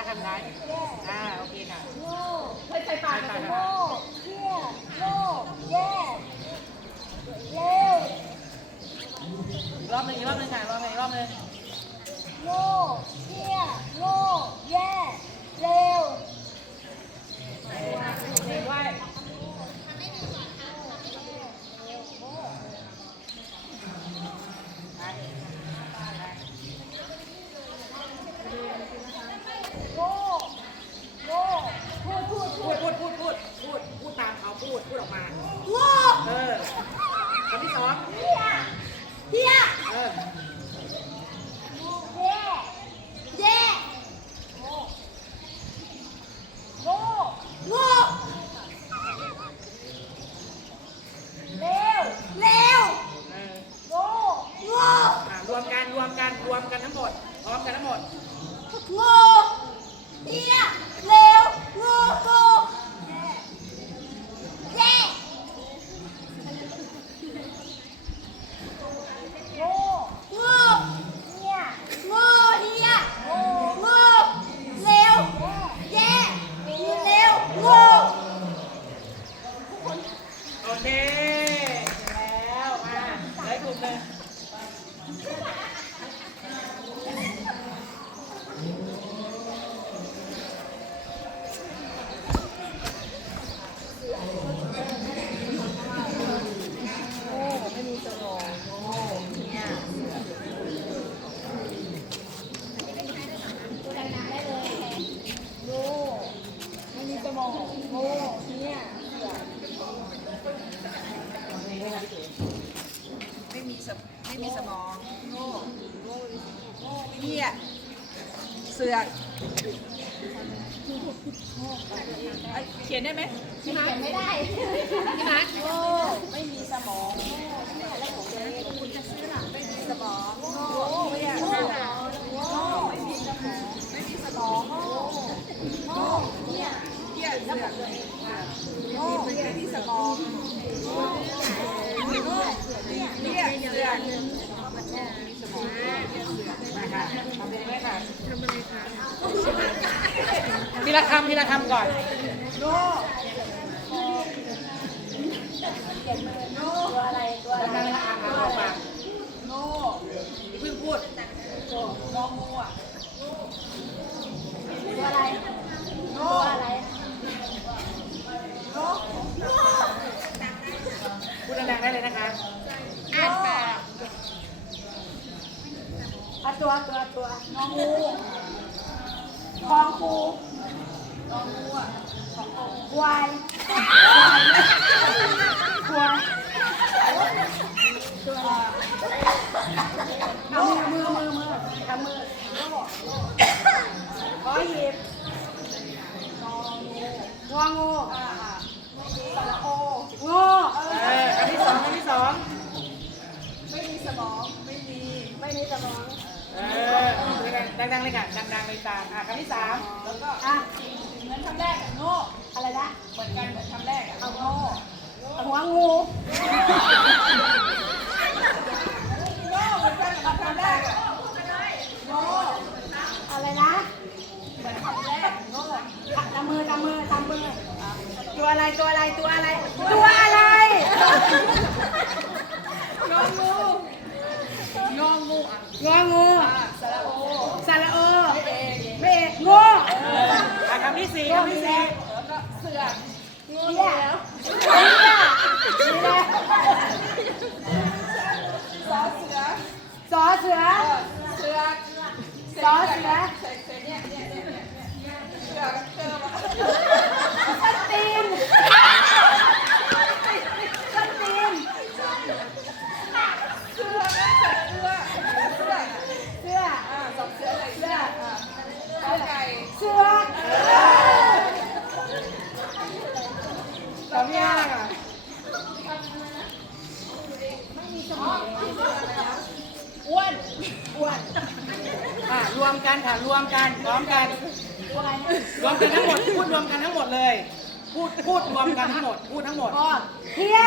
ถ้าทำได้อ่โอเคค่ะโง่ใส่ปากกัโง่เชี่ยโง่เย่เย่รอบหนึงรอบหนึงค่ะรอบหนึงรอบหนึง โง่เชี่ องเที่ยเที่ยเออแย่โง่โง่เร็วเร็วเออโง่โง่อ่ารวมกันรวมกันรวมกันทั้งหมดพร้อมกันทั้งหมด โง่เที่ยเร็วโง่โง่แย่โง่โง่เนี่ยโง่เที่ยโง่โง่เร็วแย่เร็วโง่ โอเคแล้วมาเลยกลุ่มหนึ่ง ตัวดังๆได้เลยโง่ไม่มีสมองโง่เนี่ย ไม่มีสม ไม่มีสมองโง่เหี้ยเสือกเอ้ยเขียนได้ไหมเขียนไม่ได้พี่มาร์คโง่ไม่มีสมองโง่เนี่ยแล้วผมจะคุณจะซื้อหลัง ไม่มีสมอง โง่ เหี้ย โง่โง่ไม่มีสมอง ไม่มีสมองโง่ โง่เนี่ย เหี้ยเสือกโง่ไม่มีสมอง โง่เนี่ย เหี้ยเสือก มาค่ะทำเพลงเลยค่ะทำอะไรคะ ทีละคำทีละคำก่อนโง่ตัวอะไรตัวอะไรดังๆนะคะอ่านออกปากโง่เพิ่งพูดงองูอะตัวอะไรโง่ตัวอะไรโง่พูดดังๆได้เลยนะคะอ่านแบบเอาตัวตัวตัวง ของครูของครูอะของครูวายควายตัวอะไรเอามือมือมือมือทำมือขอหยิบงองู อ่าอ่าสระโอ โง่ เออคำที่สองคำที่สอง ไม่มีสมองไม่มี ไม่มีสมอง เออ ดังๆเลยค่ะ ดังๆเลยตามอะคำที่สามแล้วก็อะเหมือนคำแรกอะโง่อะไรนะเหมือนกันเหมือนคำแรกอะเอาโง่หัวงูโง่เหมือนกันกับคำแรกอะโง่อะไรนะเหมือนคำแรกโง่ทำมือทำมือทำมือตัวอะไรตัวอะไรตัวอะไรตัวอะไร งองูงองูอะ งองู อ่าสระโอ สระโอ ไม่เอง เบรกโง่ เอออะคำที่ สี่คำที่สี่แล้วก็เสือกเหี้ยเหี้ยนี่แหละซอเสือสอเสือเสือกซอเสือเสือกเสือเนี่ยเนี่ยเนี่ยเนี่ยเนี่ยเสือกเสือกอะส้นตีนส้นตีน เสือกอะเสือกเสือก เสื้อ อ่าสองเสือเลยเสือกอ่าขอไก่ เสื้อ คำที่ห้าค่ะ อ้วนอ้วน อะ รวมกันค่ะรวมกันพร้อมกัน รวมกันทั้งหมดพูดรวมกันทั้งหมดเลย พูดพูดรวมกันทั้งหมดพูดทั้งหมด เฮีย